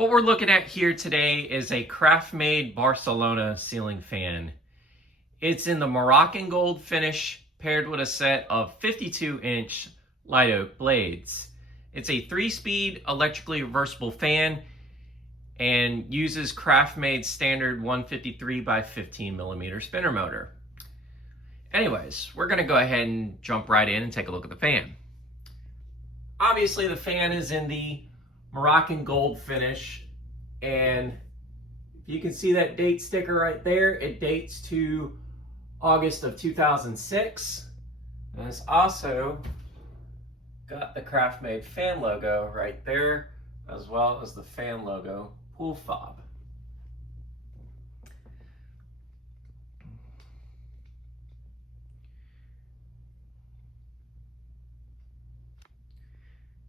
What we're looking at here today is a Craftmade Barcelona Ceiling Fan. It's in the Moroccan gold finish paired with a set of 52-inch light oak blades. It's a 3-speed electrically reversible fan and uses Craftmade's standard 153 by 15 millimeter spinner motor. Anyways, we're going to go ahead and jump right in and take a look at the fan. Obviously, the fan is in the Moroccan gold finish, and if you can see that date sticker right there, it dates to August of 2006. And it's also got the Craftmade fan logo right there, as well as the fan logo pool fob.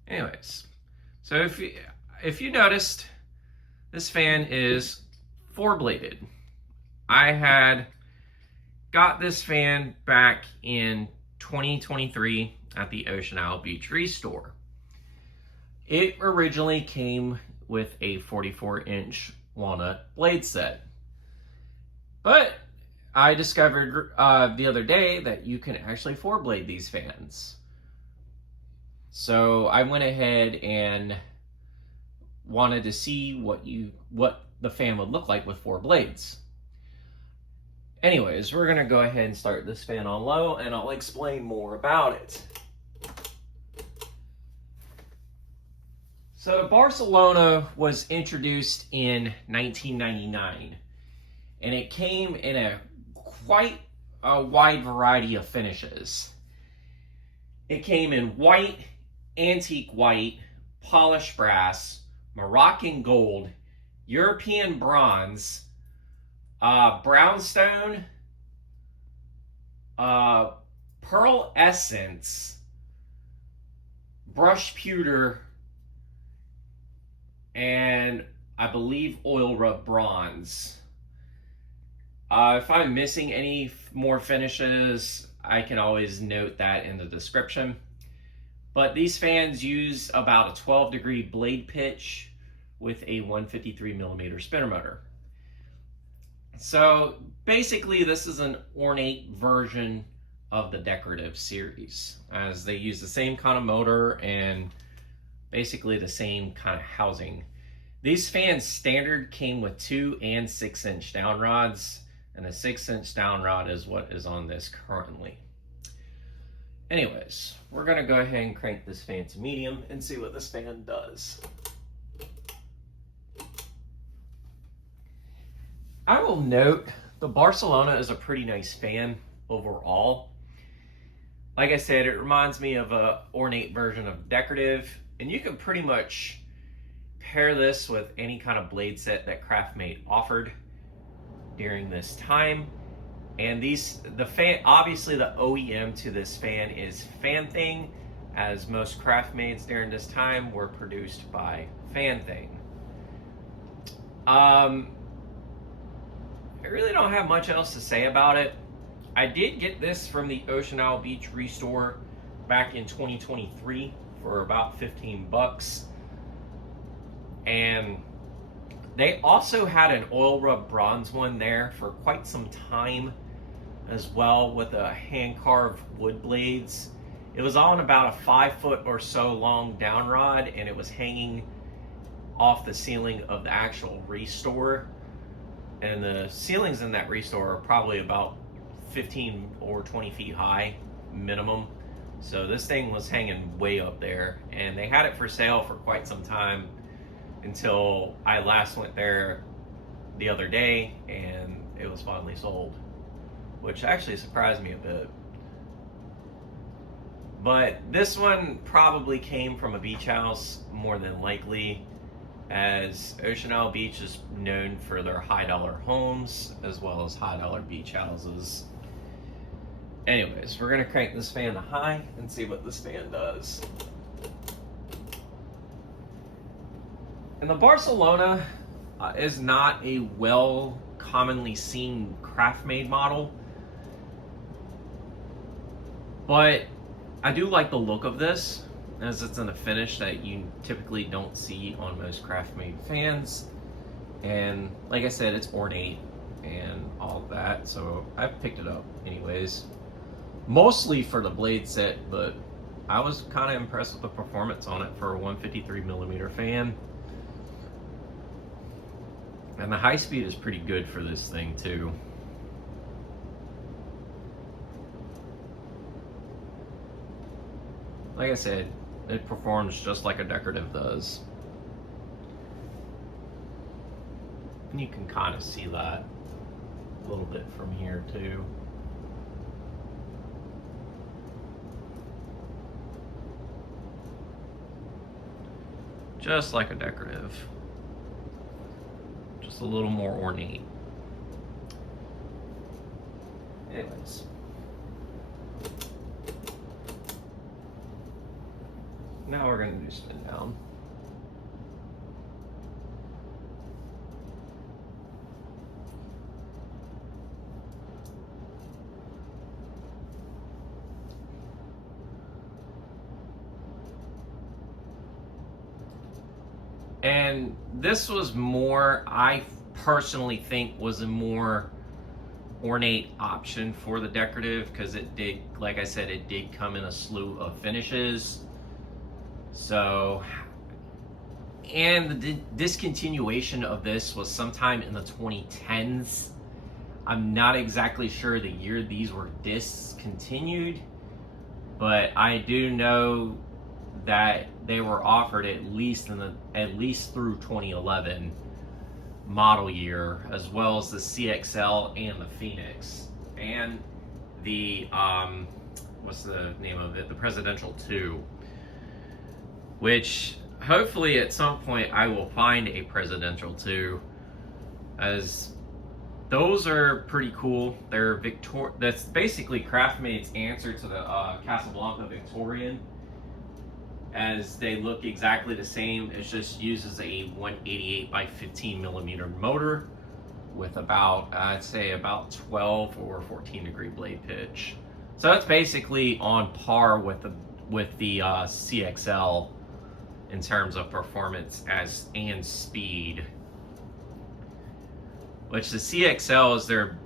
Anyways, so if you noticed, this fan is 4-bladed. I had got this fan back in 2023 at the Ocean Isle Beach Restore. It originally came with a 44-inch walnut blade set, but I discovered the other day that you can actually 4-blade these fans. So I went ahead and wanted to see what the fan would look like with 4 blades. Anyways, we're gonna go ahead and start this fan on low, and I'll explain more about it. So Barcelona was introduced in 1999, and it came in quite a wide variety of finishes. It came in white, antique white, polished brass, Moroccan gold, European bronze, brownstone, pearl essence, brushed pewter, and I believe oil rub bronze. If I'm missing any more finishes, I can always note that in the description. But these fans use about a 12-degree blade pitch with a 153 millimeter spinner motor. So basically, this is an ornate version of the decorative series, as they use the same kind of motor and basically the same kind of housing. These fans standard came with 2 and 6-inch down rods, and the 6-inch down rod is what is on this currently. Anyways, we're gonna go ahead and crank this fan to medium and see what this fan does. I will note the Barcelona is a pretty nice fan overall. Like I said, it reminds me of an ornate version of decorative, and you can pretty much pair this with any kind of blade set that Craftmade offered during this time. And the fan, obviously the OEM to this fan is Fan Thing, as most Craftmades during this time were produced by Fan Thing. I really don't have much else to say about it. I did get this from the Ocean Isle Beach Restore back in 2023 for about 15 bucks. And they also had an oil rub bronze one there for quite some time as well, with a hand-carved wood blades. It was on about a 5-foot or so long down rod, and it was hanging off the ceiling of the actual Restore. And the ceilings in that Restore are probably about 15 or 20 feet high minimum. So this thing was hanging way up there, and they had it for sale for quite some time until I last went there the other day, and it was finally sold, which actually surprised me a bit. But this one probably came from a beach house, more than likely, as Ocean Isle Beach is known for their high-dollar homes as well as high-dollar beach houses. Anyways, we're gonna crank this fan to high and see what this fan does. And the Barcelona is not a commonly seen Craftmade model, but I do like the look of this. as it's in a finish that you typically don't see on most Craftmade fans. And like I said, it's ornate and all of that, so I've picked it up anyways. Mostly for the blade set, but I was kind of impressed with the performance on it for a 153mm fan. And the high speed is pretty good for this thing too. Like I said, it performs just like a decorative does. And you can kind of see that a little bit from here too. Just like a decorative. Just a little more ornate. Anyways. Now we're going to do spin down. And this was more, I personally think, was a more ornate option for the decorative, because it did, like I said, it did come in a slew of finishes. So, and the discontinuation of this was sometime in the 2010s. I'm not exactly sure the year these were discontinued, but I do know that they were offered at least through 2011 model year, as well as the CXL and the Phoenix and the what's the name of it, the Presidential 2, which hopefully at some point I will find a Presidential 2, as those are pretty cool. They're that's basically Craftmade's answer to the Casablanca Victorian, as they look exactly the same. It just uses a 188 by 15mm motor with about, I'd say about 12 or 14 degree blade pitch. So that's basically on par with the CXL in terms of performance and speed. Which the CXL is their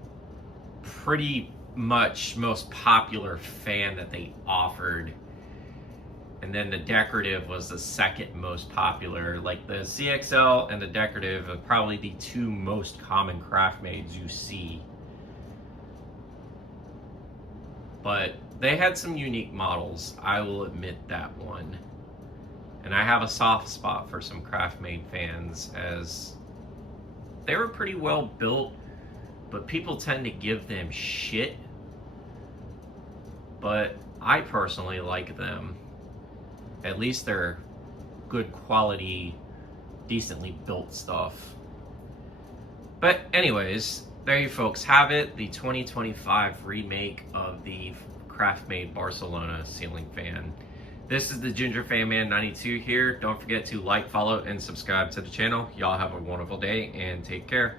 pretty much most popular fan that they offered. And then the decorative was the second most popular. Like the CXL and the decorative are probably the two most common Craftmades you see. But they had some unique models, I will admit that one. And I have a soft spot for some Craftmade fans, as they were pretty well built, but people tend to give them shit. But I personally like them. At least they're good quality, decently built stuff. But anyways, there you folks have it, the 2025 remake of the Craftmade Barcelona Ceiling Fan. This is the Ginger Fan Man 92 here. Don't forget to like, follow, and subscribe to the channel. Y'all have a wonderful day and take care.